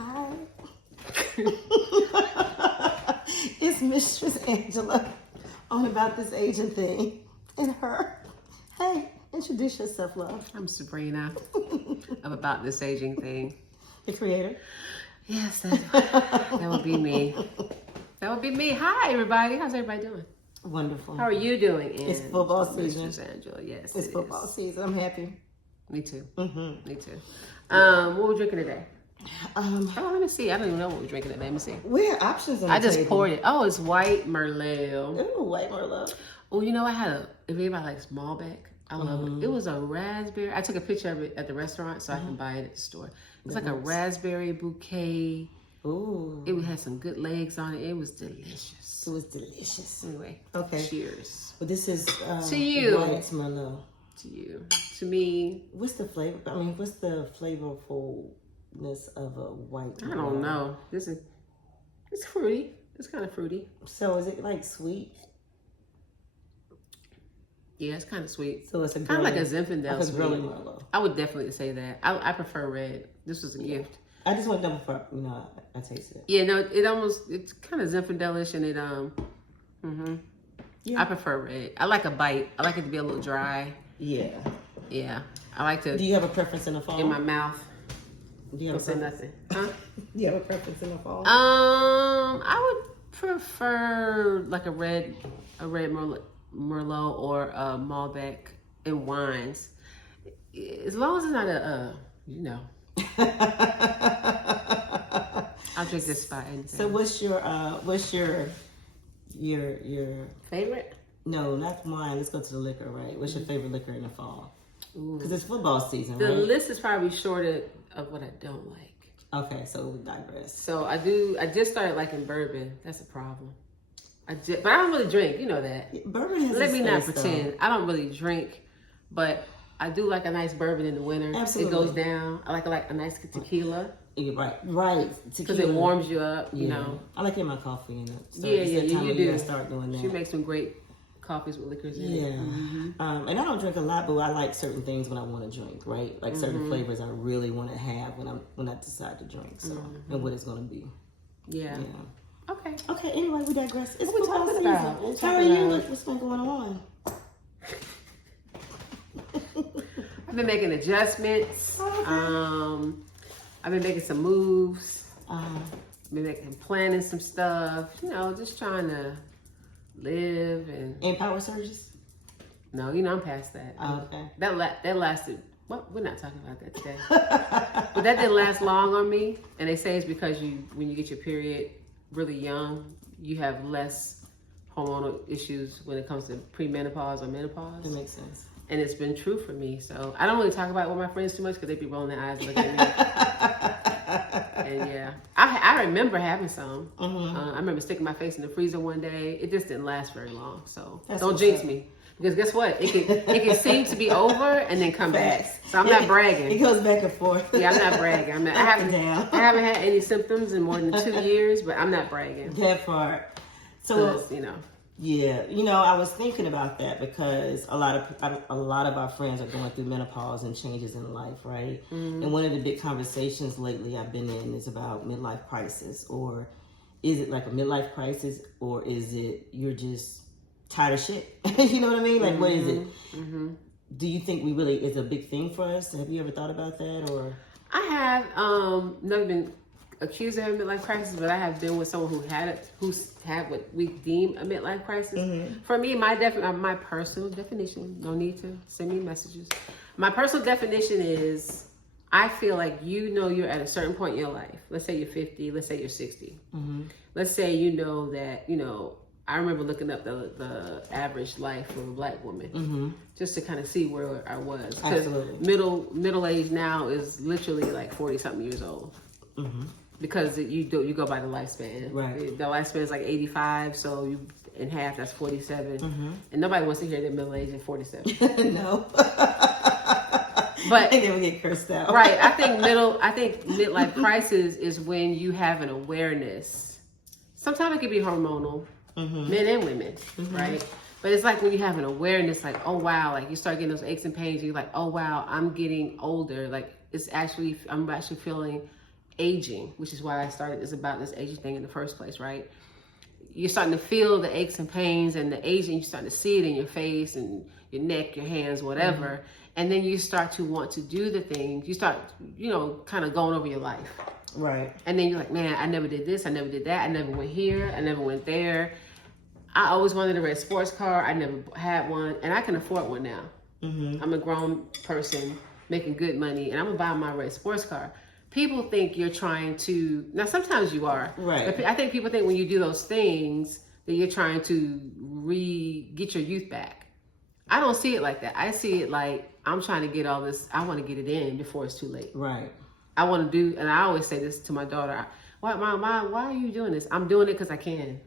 Hi. It's Mistress Angela on About This Aging Thing. And her. Hey, introduce yourself, love. I'm Sabrina of About This Aging Thing. The creator? Yes, that would be me. That would be me. Hi, everybody. How's everybody doing? Wonderful. How are you doing? It's football season. Mistress Angela, yes. It's football season. I'm happy. Me too. Mm-hmm. Me too. What are we drinking today? Oh, let me see. I don't even know what we're drinking today. Let me see. We have options on the I just table. poured it. Oh, it's white Merlot. Ooh, white Merlot. Oh, you know, if anybody likes Malbec, I love it. It was a raspberry. I took a picture of it at the restaurant so I can buy it at the store. It's like a raspberry bouquet. Ooh. It had some good legs on it. It was delicious. It was delicious. Anyway, Okay. Cheers. Well, this is To you. white Merlot. To you. To me. What's the flavor? I mean, what's the flavorfulness of a white Merlot? I don't know. It's fruity. It's kind of fruity. So is it like sweet? Yeah, it's kind of sweet. So it's a kind of like a Zinfandel like a sweet. grilling Merlot. I would definitely say that. I prefer red. This was a gift. I just want double for I tasted it. Yeah, no, it's kind of Zinfandelish and it Yeah. I prefer red. I like a bite. I like it to be a little dry. Yeah. Yeah. I like to Do you have a preference in the fall? in my mouth. Do you have Don't say nothing. Huh? Do you have a preference in the fall? I would prefer like a red Merlot or a Malbec in wines. As long as it's not I'll drink this by anything. So what's your Favorite? No, not wine. Let's go to the liquor, right? What's your favorite liquor in the fall? Because it's football season, The right? list is probably short of what I don't like. Okay, so we digress. So I just started liking bourbon. That's a problem. But I don't really drink. You know that. Bourbon has Let me not space, pretend. though. I don't really drink, but I do like a nice bourbon in the winter. Absolutely. It goes down. I like a nice tequila You're right. because it warms you up. You Yeah. know. I like getting my coffee in it. So Yeah, it's that time you of year do. I start doing that. She makes some great coffees with liquors in Yeah. it. Mm-hmm. And I don't drink a lot, but I like certain things when I want to drink, right? Like certain Mm-hmm. flavors I really want to have when I decide to drink. So and what it's going to be. Yeah. Yeah. Okay. Okay. Anyway, we digress. It's What we football talking season. about? What we How are talking you? about? What's been going on? I've been making adjustments. Okay. I've been making some moves. Um, Planning some stuff. You know, just trying to live and. and power surges. No, I'm past that. Okay. That lasted. Well, we're not talking about that today. But that didn't last long on me, and they say it's because when you get your period really young, you have less hormonal issues when it comes to premenopause or menopause. That makes sense. And it's been true for me. So I don't really talk about it with my friends too much because they be rolling their eyes and looking at me. And yeah, I remember having some. I remember sticking my face in the freezer one day. It just didn't last very long. So don't what's jinx up. me. Because guess what? It can seem to be over and then come back. So I'm not It bragging. goes back and forth. Yeah, I'm not bragging. I haven't down. I haven't had any symptoms in more than 2 years, but I'm not bragging. That part. So 'Cause, yeah, I was thinking about that because a lot of our friends are going through menopause and changes in life, right? And one of the big conversations lately I've been in is about midlife crisis, or is it like a midlife crisis, or is it you're just tired of shit? You know what I mean? Like, what is it? Do you think it's a big thing for us? Have you ever thought about that, or? I have never been accused of having a midlife crisis, but I have been with someone who's had what we deem a midlife crisis. For me, my personal definition, no need to send me messages. My personal definition is I feel like you're at a certain point in your life. Let's say you're 50, let's say you're 60. Let's say that, I remember looking up the average life of a black woman just to kind of see where I was. Because middle age now is literally like 40 something years old. Because you go by the lifespan. Right. The lifespan is like 85, so you in half that's 47. And nobody wants to hear their middle age at 47. No. But they would get cursed out. Right. I think midlife crisis is when you have an awareness. Sometimes it can be hormonal, men and women, right? But it's like when you have an awareness, like, oh wow, like you start getting those aches and pains, you're like, oh wow, I'm getting older. Like I'm actually feeling aging, which is why I started this about this aging thing in the first place, right? You're starting to feel the aches and pains and the aging. You're starting to see it in your face and your neck, your hands, whatever. And then you start to want to do the things. You start, kind of going over your life. Right. And then you're like, man, I never did this. I never did that. I never went here. I never went there. I always wanted a red sports car. I never had one. And I can afford one now. I'm a grown person making good money. And I'm going to buy my red sports car. People think you're trying to, now sometimes you are. Right. But I think people think when you do those things that you're trying to get your youth back. I don't see it like that. I see it like I'm trying to get all this, I want to get it in before it's too late. Right. I want to do, and I always say this to my daughter, why are you doing this? I'm doing it because I can.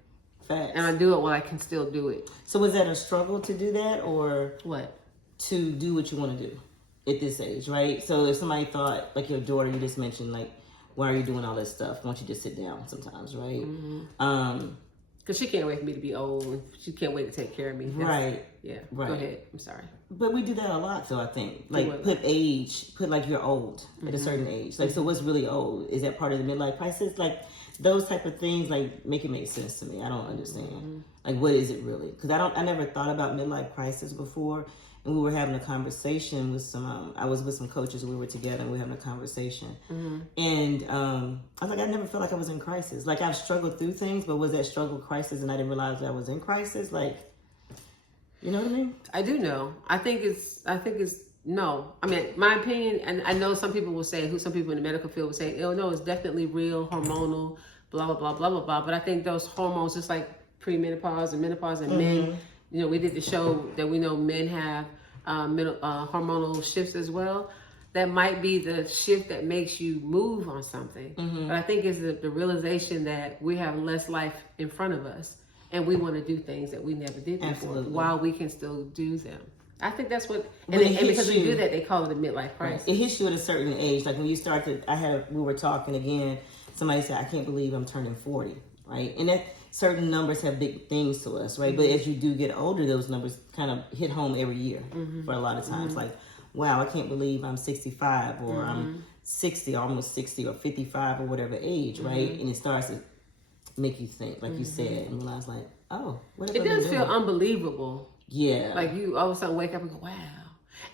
Facts. And I do it while I can still do it. So was that a struggle to do that, or What? to do what you want to do at this age, right? So if somebody thought, like your daughter, you just mentioned, like, why are you doing all this stuff? Why don't you just sit down sometimes, right? Because she can't wait for me to be old. She can't wait to take care of me. Right. Yeah. Right. Go ahead. I'm sorry. But we do that a lot, though, I think. Like, put like you're old at a certain age. Like, so what's really old? Is that part of the midlife crisis? Like, those type of things, like, make it make sense to me. I don't understand. Like, what is it really? Because I never thought about midlife crisis before. And we were having a conversation with some, I was with some coaches, we were together and we were having a conversation. And I was like, I never felt like I was in crisis. Like, I've struggled through things, but was that struggle crisis and I didn't realize that I was in crisis? Like, you know what I mean? I do know. I think it's no. I mean, my opinion, and I know some people will say, some people in the medical field will say, oh no, it's definitely real, hormonal, blah, blah, blah, blah, blah, blah. But I think those hormones, just like premenopause and menopause and men, we did the show that we know men have hormonal shifts as well. That might be the shift that makes you move on something. But I think it's the realization that we have less life in front of us and we want to do things that we never did before while we can still do them. I think that's what, and because we do that, they call it a midlife crisis. It hits you at a certain age. Like when you start to, we were talking again, somebody said, I can't believe I'm turning 40, right? And that certain numbers have big things to us, right? But as you do get older, those numbers kind of hit home every year for a lot of times. Like, wow, I can't believe I'm 65 or I'm 60, almost 60 or 55 or whatever age, right? And it starts to make you think, like you said, and realize like, oh, what have I been doing? It does feel unbelievable. Yeah. Like you all of a sudden wake up and go, wow.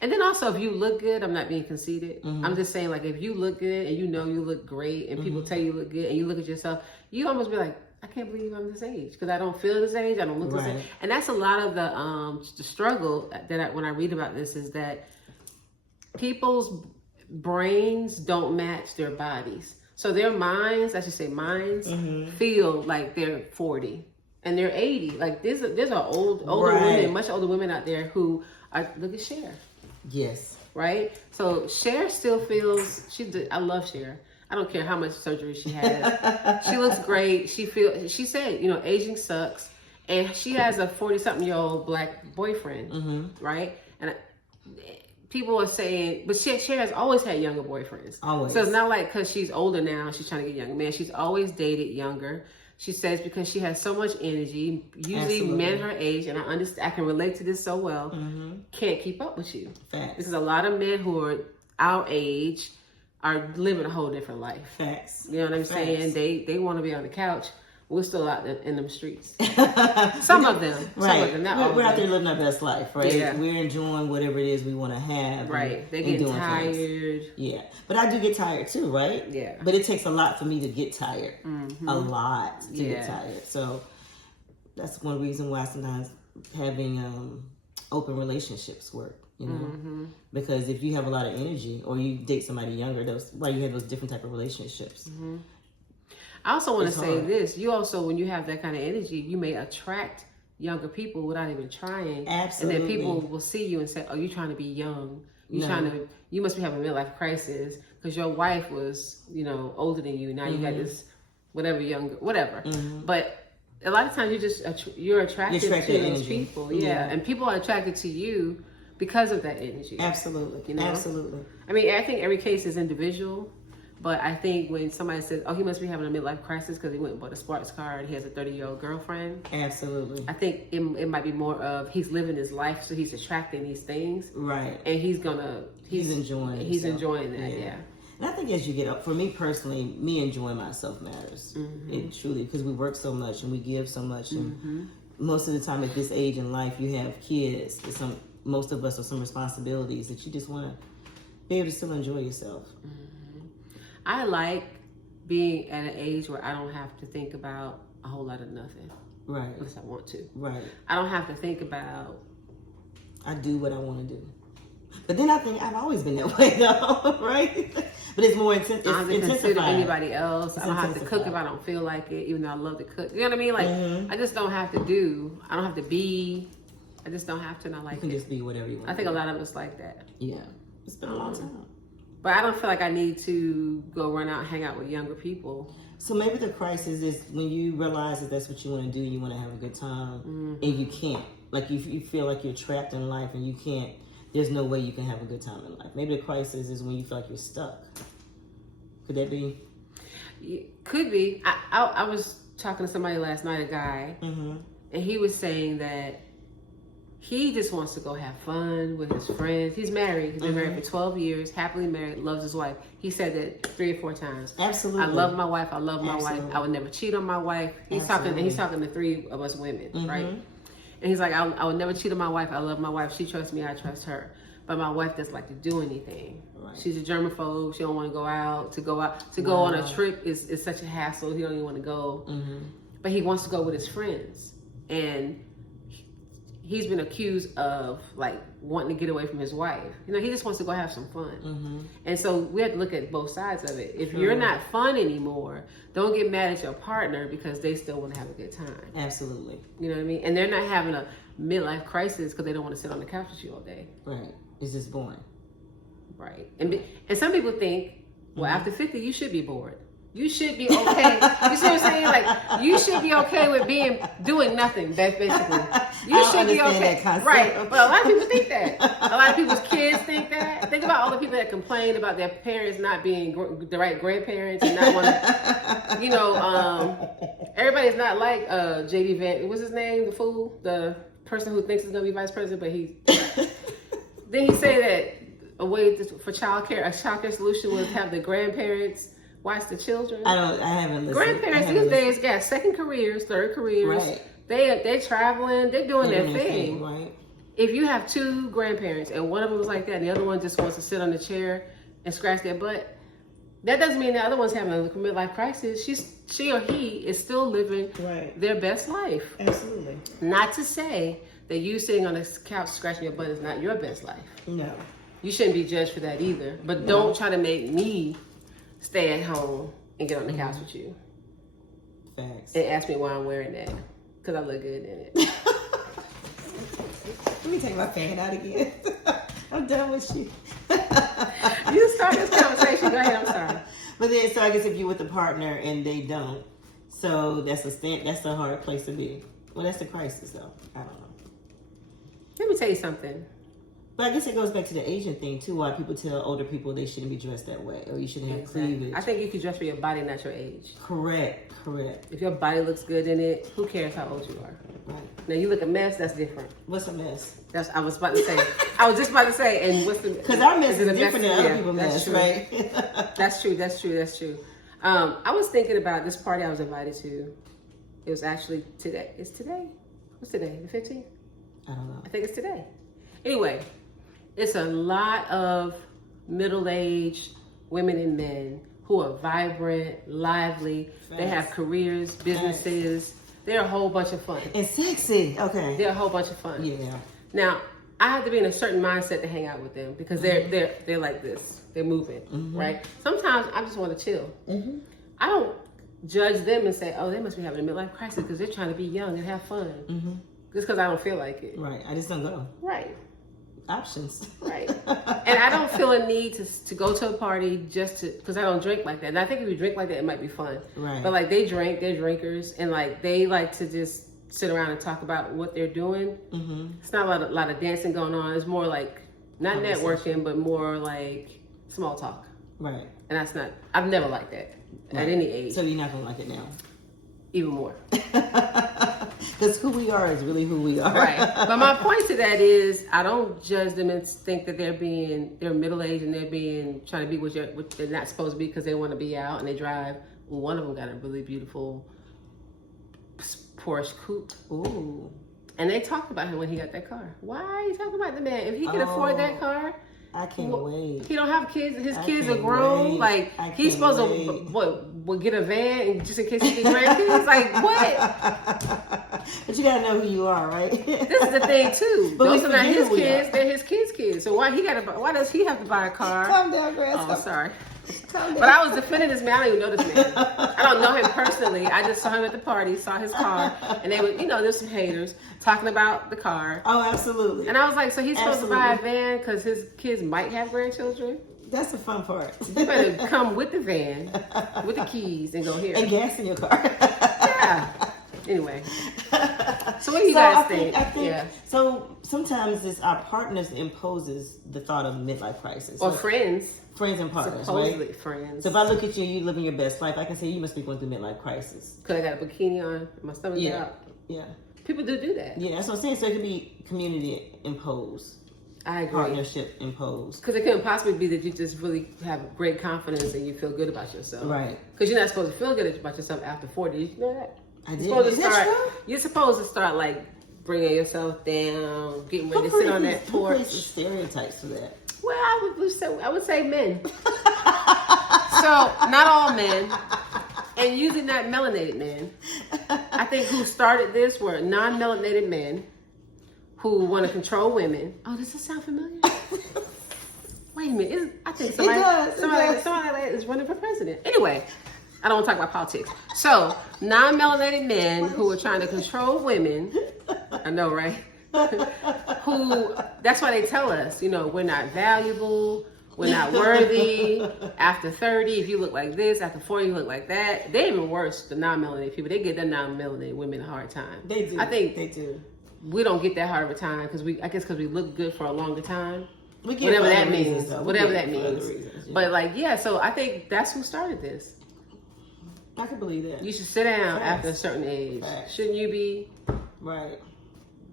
And then also if you look good, I'm not being conceited. I'm just saying like if you look good and you know you look great and people tell you look good and you look at yourself, you almost be like, I can't believe I'm this age because I don't feel this age. I don't look this age. And that's a lot of the struggle that when I read about this is that people's brains don't match their bodies. So their minds, I should say minds, feel like they're 40 and they're 80. Like there's older women, much older women out there who are, look at Cher. Yes. Right? So Cher still feels, I love Cher. I don't care how much surgery she has. She looks great. She said, aging sucks. And she has a 40-something-year-old black boyfriend, right? And people are saying, but Cher has always had younger boyfriends. Always. So it's not like because she's older now, she's trying to get younger. Man, she's always dated younger. She says because she has so much energy, usually men her age, and I can relate to this so well, can't keep up with you. Facts. Because a lot of men who are our age are living a whole different life. Facts. You know what I'm saying? They want to be on the couch. We're still out in them streets. Some of them. Right. Some of them, not all of them. We're out there living our best life, right? Yeah. We're enjoying whatever it is we want to have. Right. They get tired. Things. Yeah. But I do get tired too, right? Yeah. But it takes a lot for me to get tired. A lot to get tired. So that's one reason why sometimes having open relationships work. Because if you have a lot of energy or you date somebody younger, you have those different type of relationships. I also want to say this. You also, when you have that kind of energy, you may attract younger people without even trying. Absolutely. And then people will see you and say, oh, you're trying to be young. You must be having a midlife crisis because your wife was, older than you. Now you got this whatever. But a lot of times you're attracted to those people. Yeah. And people are attracted to you because of that energy. Absolutely. Absolutely. I mean, I think every case is individual, but I think when somebody says, oh, he must be having a midlife crisis because he went and bought a sports car and he has a 30-year-old girlfriend. Absolutely. I think it might be more of he's living his life, so he's attracting these things. Right. And he's enjoying enjoying that, yeah. And I think as you get up, for me personally, me enjoying myself matters. It truly, because we work so much and we give so much. And most of the time at this age in life, you have kids. Most of us have some responsibilities that you just want to be able to still enjoy yourself. I like being at an age where I don't have to think about a whole lot of nothing. Right. Unless I want to. Right. I don't have to think about. I do what I want to do. But then I think I've always been that way, though, right? But it's more intense. I don't have to consider anybody else. It's I don't have to cook if I don't feel like it, even though I love to cook. You know what I mean? Like, I just don't have to do. I don't have to be. I just don't have to, and I like you can just be whatever you want. I think a lot of us like that. Yeah. It's been a long time. But I don't feel like I need to go run out and hang out with younger people. So maybe the crisis is when you realize that that's what you want to do, you want to have a good time, and you can't. Like, you feel like you're trapped in life and you can't. There's no way you can have a good time in life. Maybe the crisis is when you feel like you're stuck. Could that be? Could be. I was talking to somebody last night, a guy, and he was saying that he just wants to go have fun with his friends. He's married. He's been married for 12 years, happily married, loves his wife. He said that 3 or 4 times. Absolutely. I love my wife. I love my wife. I would never cheat on my wife. He's talking to 3 of us women, right? And he's like, I would never cheat on my wife. I love my wife. She trusts me. I trust her. But my wife doesn't like to do anything. Right. She's a germaphobe. She don't want to go out. To go on a trip is such a hassle. He don't even want to go. But he wants to go with his friends. And he's been accused of like wanting to get away from his wife. You know, he just wants to go have some fun. And so we have to look at both sides of it. If you're not fun anymore, don't get mad at your partner because they still want to have a good time. Absolutely. You know what I mean? And they're not having a midlife crisis because they don't want to sit on the couch with you all day. Right. It's just boring. Right. And some people think, well, after 50, you should be bored. You should be okay. You see what I'm saying? Like, you should be okay with doing nothing, basically. You should be okay. Right. But a lot of people think that. A lot of people's kids think that. Think about all the people that complain about their parents not being the right grandparents and not want to, you know, everybody's not like J.D. Vance. What's his name? The fool? The person who thinks he's going to be vice president, but he... Then he said that a way for childcare, a childcare solution was have the grandparents watch the children. I haven't listened. Grandparents these days got second careers, third careers. Right. They're traveling. They're doing their thing. Right. If you have 2 grandparents and one of them is like that and the other one just wants to sit on the chair and scratch their butt, that doesn't mean the other one's having a midlife crisis. She or he is still living their best life. Absolutely. Not to say that you sitting on the couch scratching your butt is not your best life. No. You shouldn't be judged for that either. But don't try to make me stay at home and get on the couch with you. Facts. And ask me why I'm wearing that. Because I look good in it. Let me take my fan out again. I'm done with you. You start this conversation. Go ahead, I'm sorry. But then, so I guess if you're with a partner and they don't, so that's a hard place to be. Well, that's the crisis, though. I don't know. Let me tell you something. But I guess it goes back to the Asian thing, too, why people tell older people they shouldn't be dressed that way, or you shouldn't have cleavage. I think you can dress for your body, not your age. Correct. If your body looks good in it, who cares how old you are? Right. Now, you look a mess, that's different. What's a mess? I was about to say. I was just about to say, and what's the... Because our mess is different than other people's mess, right? That's true. I was thinking about this party I was invited to. It was actually today. It's today? What's today? The 15th? I don't know. I think it's today. Anyway, it's a lot of middle-aged women and men who are vibrant, lively. They have careers, businesses. They're a whole bunch of fun. And sexy. Okay. They're a whole bunch of fun. Yeah. Now, I have to be in a certain mindset to hang out with them because they're like this. They're moving, right? Sometimes I just want to chill. I don't judge them and say, oh, they must be having a midlife crisis because they're trying to be young and have fun. Just because I don't feel like it. Right. I just don't go. Right. Options. Right. And I don't feel a need to go to a party just to, because I don't drink like that. And I think if you drink like that, it might be fun. Right. But like they're drinkers, and like they like to just sit around and talk about what they're doing. It's not a lot of dancing going on. It's more like, not networking, but more like small talk. Right. And that's not, I've never liked that at any age. So you're not going to like it now? Even more. Because who we are is really who we are. Right. But my point to that is, I don't judge them and think that they're middle aged and they're trying to be what they're not supposed to be because they want to be out and they drive. Well, one of them got a really beautiful Porsche coupe. Ooh. And they talked about him when he got that car. Why are you talking about the man? If he can afford that car, I can't wait. He don't have kids. His kids are grown. Wait. Like he's supposed to get a van and just in case he gets grandkids. Like what? But you gotta know who you are, right? This is the thing too. But those are not his kids. They're his kids. So why does he have to buy a car? Calm down, grandson. Oh, sorry. But I was defending this man. I don't even know this man. I don't know him personally. I just saw him at the party, saw his car, and they were, there's some haters talking about the car. Oh, absolutely. And I was like, so he's supposed to buy a van because his kids might have grandchildren? That's the fun part. You better come with the van, with the keys, and go here. And gas in your car. Yeah. Anyway. So what do you guys think? I think yeah. So sometimes it's our partners imposes the thought of midlife crisis. Or friends. Friends and partners, supposedly right? Friends. So if I look at you, you living your best life, I can say you must be going through midlife crisis. Because I got a bikini on, my stomach out. Yeah. People do that. Yeah, that's what I'm saying. So it could be community imposed. I agree. Partnership imposed. Because it couldn't possibly be that you just really have great confidence and you feel good about yourself. Right. Because you're not supposed to feel good about yourself after 40. Did you know that? I did. You're supposed to start like bringing yourself down, getting ready to sit on that porch. Who places stereotypes for that? Well, I would say men. So not all men, and usually not melanated men. I think who started this were non-melanated men who want to control women. Oh, does this sound familiar? Wait a minute. I think somebody is running for president. Anyway, I don't want to talk about politics. So, non-melanated men who are trying to control women. I know, right? That's why they tell us, we're not valuable. We're not worthy. After 30, if you look like this. After 40, you look like that. They're even worse, the non-melanated people. They get the non-melanated women a hard time. They do. I think they do. We don't get that hard of a time because we look good for a longer time. We get whatever that means. Reasons, whatever that means. Reasons, yeah. But so I think that's who started this. I can believe that. You should sit down after a certain age. Shouldn't you be? Right.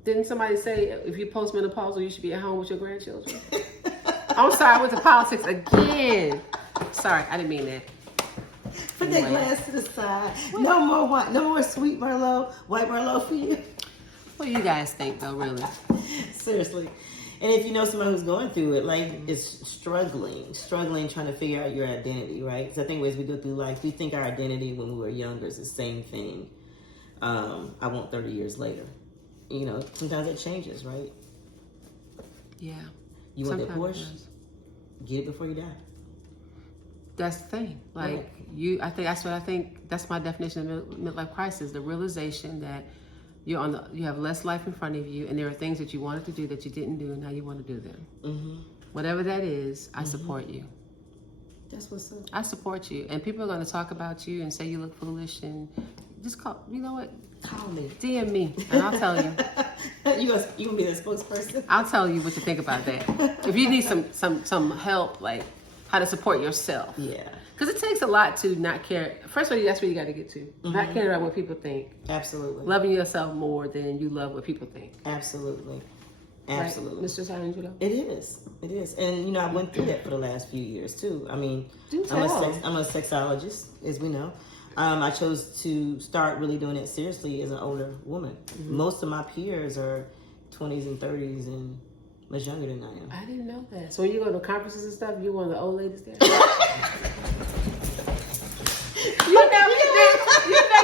Didn't somebody say if you postmenopausal, you should be at home with your grandchildren? I'm sorry, I went to politics again. Sorry, I didn't mean that. Put that glass to the side. No more white, no more sweet Merlot, white Merlot for you. What do you guys think, though, really? Seriously. And if you know somebody who's going through it, like, is struggling, trying to figure out your identity, right? Because I think as we go through life, we think our identity when we were younger is the same thing. I want 30 years later. You know, sometimes it changes, right? Yeah. You want that Porsche? Get it before you die. That's the thing. Like, I think that's my definition of midlife crisis, the realization that you have less life in front of you, and there are things that you wanted to do that you didn't do, and now you want to do them. Mm-hmm. Whatever that is, I support you. That's what's up. I support you, and people are going to talk about you and say you look foolish, and just call. You know what? Call me. DM me, and I'll tell you. You gonna be the spokesperson? I'll tell you what to think about that. If you need some help, like how to support yourself. Yeah. Because it takes a lot to not care. First of all, that's where you got to get to. Mm-hmm. Not caring about what people think. Absolutely. Loving yourself more than you love what people think. Absolutely. Absolutely. Right, Mr. Sandra? It is. And, I went through that for the last few years, too. I mean, I'm a sexologist, as we know. I chose to start really doing it seriously as an older woman. Mm-hmm. Most of my peers are 20s and 30s and much younger than I am. I didn't know that. So when you go to conferences and stuff, you're one of the old ladies there?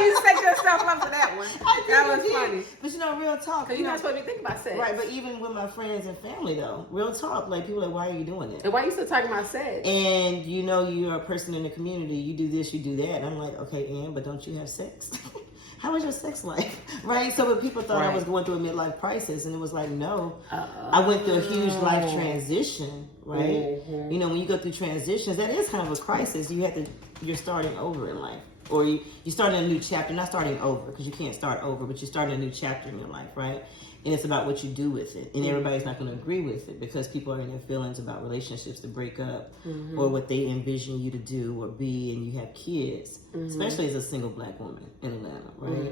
You set yourself up for that one. That was funny. But real talk. Because you're not supposed to be thinking about sex. Right, but even with my friends and family, though, real talk, like, people are like, why are you doing it? And why are you still talking about sex? And you're a person in the community, you do this, you do that. And I'm like, okay, Ann, but don't you have sex? How was your sex life? Right? So when people thought I was going through a midlife crisis, and it was like, no. I went through a huge life transition, right? Mm-hmm. When you go through transitions, that is kind of a crisis. You're starting over in life. Or you're starting a new chapter, not starting over, because you can't start over, but you're starting a new chapter in your life, right? And it's about what you do with it. And everybody's not going to agree with it because people are in their feelings about relationships to break up or what they envision you to do or be, and you have kids, especially as a single black woman in Atlanta, right?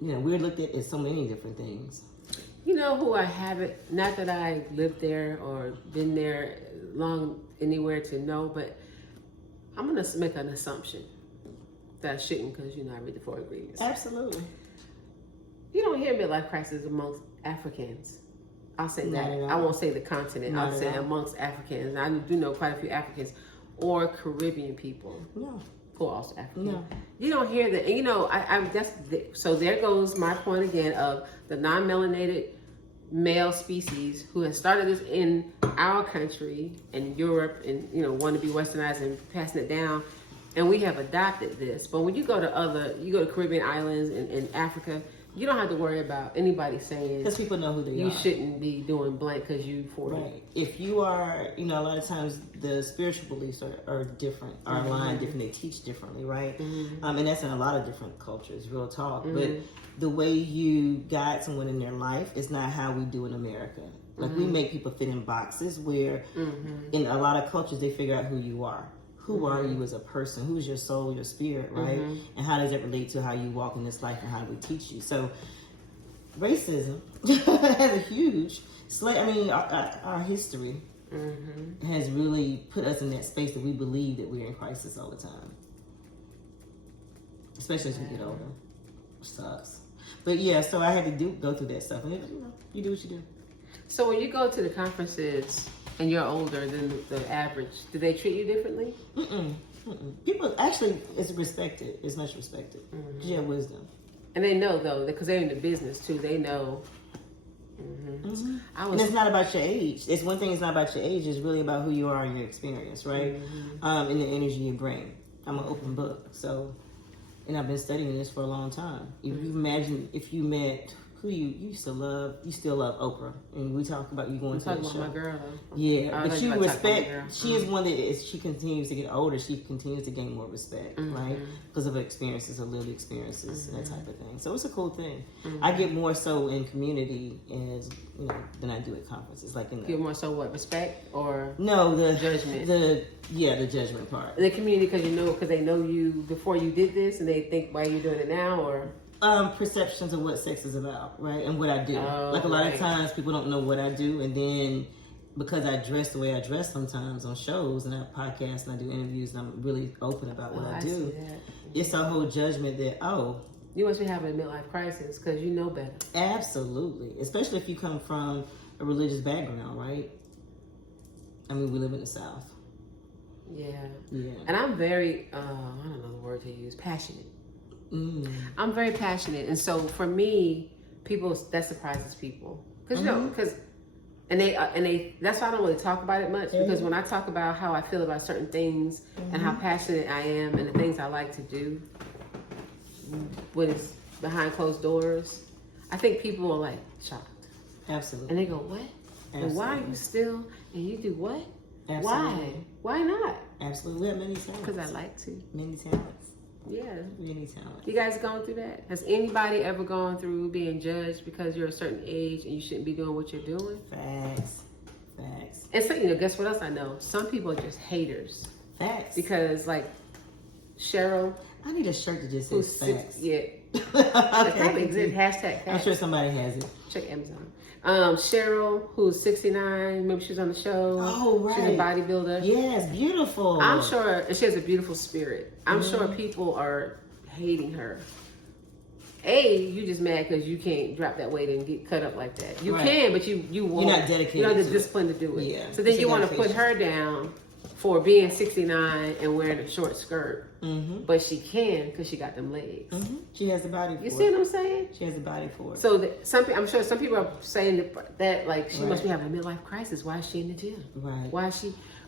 we're looked at as so many different things. You know who I haven't, not that I lived there or been there long anywhere to know, but I'm going to make an assumption that I shouldn't, because, I read the 4 agreements. Absolutely. You don't hear midlife crisis amongst Africans. I'll say that. I won't say the continent. I'll say amongst Africans. I do know quite a few Africans or Caribbean people. No. Who are also African. No. You don't hear that. And so there goes my point again of the non-melanated male species who has started this in our country and Europe and, want to be westernized and passing it down. And we have adopted this. But when you go to Caribbean islands and Africa, you don't have to worry about anybody saying, because people know who they are. You shouldn't be doing blank because you 40. Right. If you are, a lot of times the spiritual beliefs are different, are aligned different. They teach differently, right? And that's in a lot of different cultures, real talk. But the way you guide someone in their life is not how we do in America. Like we make people fit in boxes where in a lot of cultures they figure out who you are. Who are you as a person? Who's your soul, your spirit, right? And how does it relate to how you walk in this life and how do we teach you? So racism has a huge our history has really put us in that space that we believe that we're in crisis all the time. Especially as we get older. Which sucks. But yeah, so I had to go through that stuff. And you do what you do. So when you go to the conferences and you're older than the average, do they treat you differently? People actually, it's respected. It's much respected. Because you have wisdom. And they know, though, because they're in the business, too. They know. And it's not about your age. It's one thing, it's not about your age. It's really about who you are and your experience, right? And the energy you bring. I'm an open book. So, and I've been studying this for a long time. If you imagine if you met who you used to love, you still love Oprah, and we talk about you going to the show. My girl, though. Yeah, but you respect. She is one that as she continues to get older, she continues to gain more respect, right? Because of her experiences, her lived experiences, and that type of thing. So it's a cool thing. I get more so in community as than I do at conferences. Like in get more so what, respect or the judgment? The judgment part. In the community, because they know you before you did this, and they think why you're doing it now, or. Perceptions of what sex is about, right? And what I do. Like a lot of times people don't know what I do, and then because I dress the way I dress sometimes on shows and I podcast and I do interviews and I'm really open about what I do. It's a whole judgment that, you must be having a midlife crisis because you know better. Absolutely. Especially if you come from a religious background, right? I mean, we live in the South. Yeah. And I'm very, I don't know the word to use, passionate. I'm very passionate, and so for me, that surprises people because and they that's why I don't really talk about it much because when I talk about how I feel about certain things and how passionate I am and the things I like to do when it's behind closed doors, I think people are like shocked. Absolutely. And they go, what? Absolutely. And why are you still and you do what? Absolutely. Why not? Absolutely. We have many talents. Because I like to. Many talents. Yeah. Many talents. You guys gone through that? Has anybody ever gone through being judged because you're a certain age and you shouldn't be doing what you're doing? Facts. And so, guess what else I know? Some people are just haters. Facts. Because, like, Cheryl. I need a shirt that just says facts. Yeah. It probably exists. Hashtag facts. I'm sure somebody has it. Check Amazon. Cheryl, who's 69. Remember she was on the show? Oh, right. She's a bodybuilder. Yes, beautiful. I'm sure, and she has a beautiful spirit. I'm sure people are hating her. You just mad because you can't drop that weight and get cut up like that. You can, but you won't. You're not dedicated. You don't have the discipline to do it. Yeah. So then you want to put her down for being 69 and wearing a short skirt. But she can because she got them legs. She has the body for it. You see what I'm saying? She has the body for it. So I'm sure some people are saying that like she must be having a midlife crisis. Why is she in the gym? Right.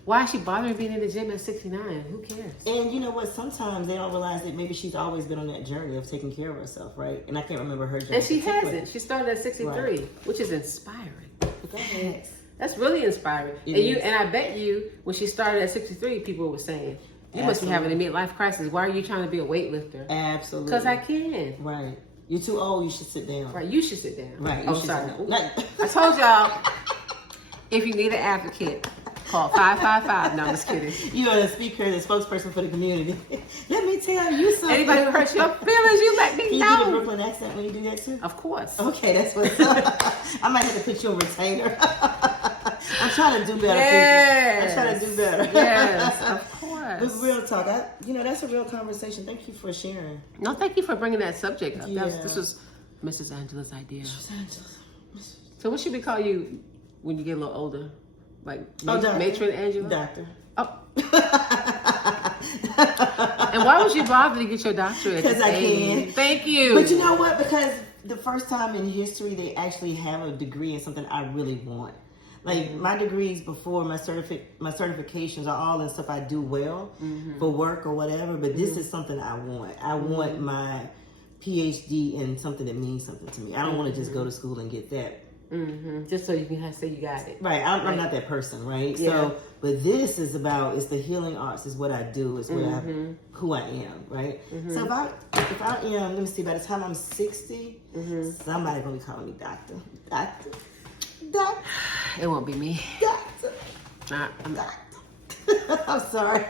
Why is she bothering being in the gym at 69? Who cares? And you know what? Sometimes they don't realize that maybe she's always been on that journey of taking care of herself, right? And I can't remember her journey. And she hasn't. She started at 63, which is inspiring. Yes. That's really inspiring. And I bet you when she started at 63, people were saying, you must be having a midlife crisis. Why are you trying to be a weightlifter? Absolutely. Because I can. Right. You're too old. You should sit down. Right. You should sit down. Right. Sorry. I told y'all, if you need an advocate, Call 555. No, I'm just kidding. You are the speaker, the spokesperson for the community. Let me tell you something. Anybody who hurts your feelings, you let me Can you know. do the Brooklyn accent when you do that too? Of course. Okay, that's what's up. I might have to put you on retainer. I'm trying to do better, Yes. people. I'm trying to do better. Yes, of course. But real talk, that's a real conversation. Thank you for sharing. No, thank you for bringing that subject up. Yeah. This was Mrs. Angela's idea. Mrs. Angela. So what should we call you when you get a little older? Like Doctor. Matron Angela? Doctor. Oh. And why was you bothered to get your doctorate? Because I can. Thank you. But you know what? Because the first time in history they actually have a degree in something I really want. Like my degrees before my certifications are all in stuff I do well for work or whatever. But this is something I want. I want my PhD in something that means something to me. I don't want to just go to school and get that. Just so you can say you got it. Right. I'm not that person. Right. Yeah. So, but this is it's the healing arts is what I do. It's what who I am. Right. So if I am, let me see. By the time I'm 60, somebody gonna be calling me doctor. It won't be me. Doctor. I'm I'm sorry.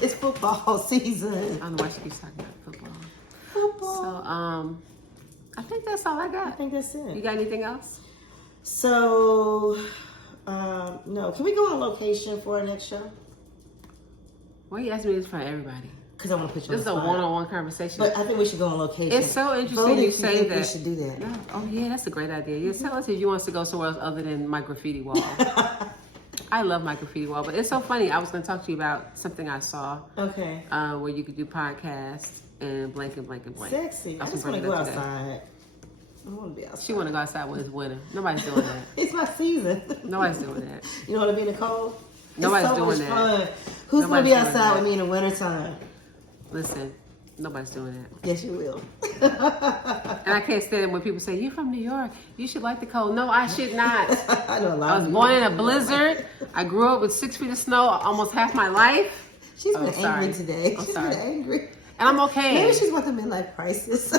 It's football season. I don't know why she keeps talking about football. Football. So, I think that's all I I got. think that's it. You got anything else? So, no. Can we go on location for our next show? Why you asking me this for everybody? Because I want to put you This is on a the spot. one-on-one conversation. But I think we should go on location. It's so interesting Vote you if say think that. We should do that. No. Oh yeah, that's a great idea. Yeah, tell us if you want us to go somewhere else other than my graffiti wall. I love my graffiti wall, but it's so funny. I was going to talk to you about something I saw. Okay. Where you could do podcasts and blank and blank and blank. Sexy. I just want to go outside. I want to be outside. She want to go outside when it's winter. Nobody's doing that. It's my season. Nobody's doing that. You don't want to be in the cold? Nobody's it's so doing much that. Fun. Who's going to be Nobody's doing outside that. with me in the wintertime? Listen, nobody's doing that. Yes, you will. And I can't stand it when people say, you're from New York. You should like the cold. No, I should not. I know a lot I of was you. born in a blizzard. I grew up with 6 feet of snow almost half my life. She's been sorry. angry today. I'm She's sorry. been angry. And I'm okay. Maybe she's want the midlife crisis.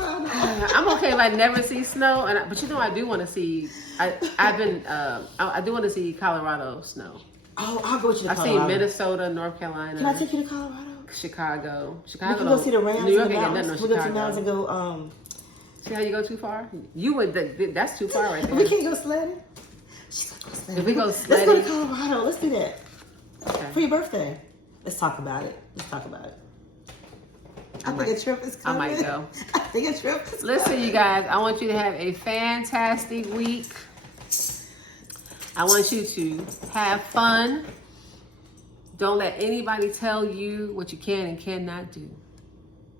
I'm okay if I never see snow, but you know I do want to see. I do want to see Colorado snow. Oh, I'll go with you to I've Colorado. seen Minnesota, North Carolina. Can I take you to Colorado? Chicago. We can go see the Rams New York in the ain't got mountains. nothing We on go to the mountains and Chicago. go. See how you go too far? You would. That's too far right there. We can't go sledding. She's gonna go sledding. If we go Let's sledding, go to Colorado. Let's do that okay. for your birthday. Let's talk about it. I think a trip is I coming. might go. I think a trip is Listen, you guys, I want you to have a fantastic week. I want you to have fun. Don't let anybody tell you what you can and cannot do.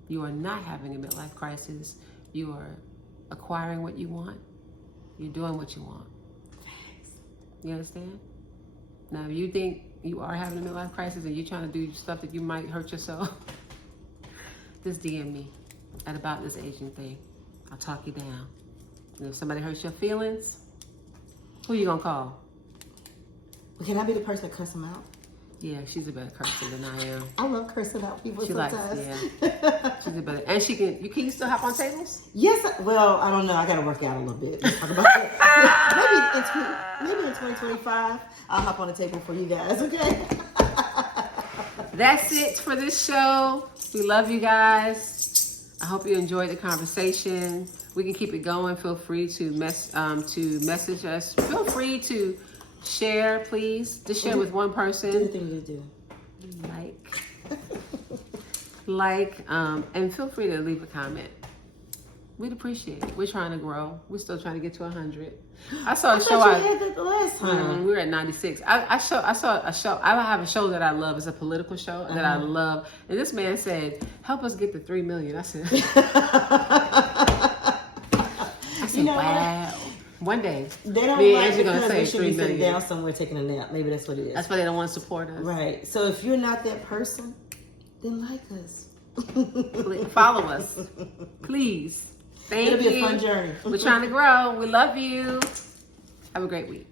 You are not having a midlife crisis. You are acquiring what you want. You're doing what you want. You understand? Now, if you think you are having a midlife crisis and you're trying to do stuff that you might hurt yourself, just DM me at About This Aging Thing. I'll talk you down. And if somebody hurts your feelings, who you gonna call? Can I be the person to cuss them out? Yeah, she's a better cursor than I am. I love cursing out people She sometimes. She's a better, and she can. You still hop on tables? Yes. Well, I don't know. I got to work out a little bit. Let's talk about that. maybe in 2025, I'll hop on the table for you guys. Okay. That's it for this show. We love you guys. I hope you enjoyed the conversation. We can keep it going. Feel free to message us. Feel free to share, please. Just share with one person. Do the thing you do. And feel free to leave a comment. We'd appreciate it. We're trying to grow. We're still trying to get to 100. I saw a show. I had that the last time. We were at 96. I saw a show. I have a show that I love. It's a political show that I love. And this man said, "Help us get to 3 million." I said, "Wow." One day, They don't me like and Angela gonna because we say should 3 be sitting million. down somewhere taking a nap. Maybe that's what it is. That's why they don't want to support us. Right. So if you're not that person, then like us. Please, follow us, please. Thank you. It'll be a fun journey. We're trying to grow. We love you. Have a great week.